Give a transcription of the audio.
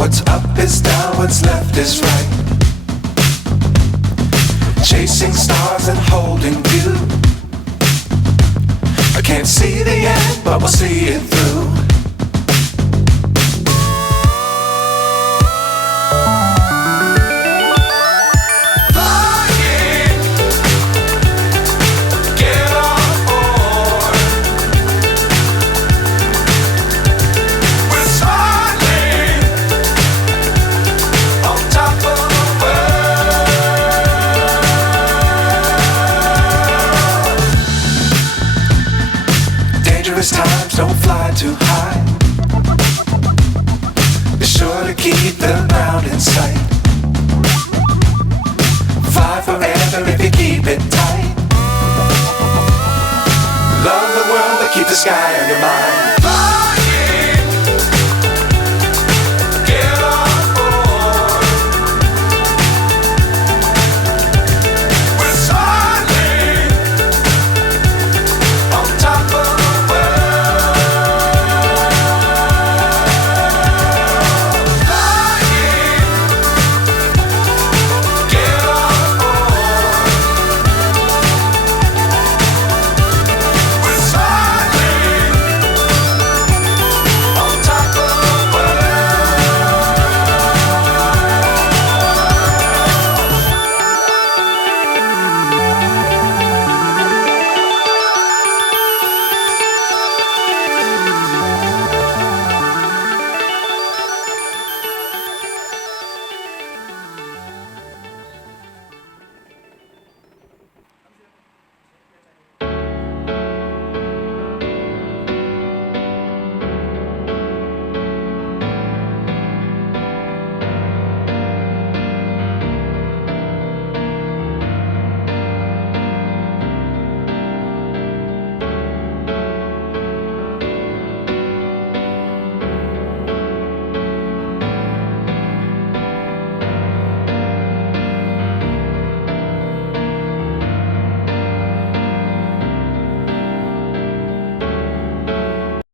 What's up is down, what's left is right. Chasing stars and holding you. I can't see the end, but we'll see it through. Times don't fly too high. Be sure to keep the ground in sight. Fly forever if you keep it tight. Love the world but keep the sky on your mind.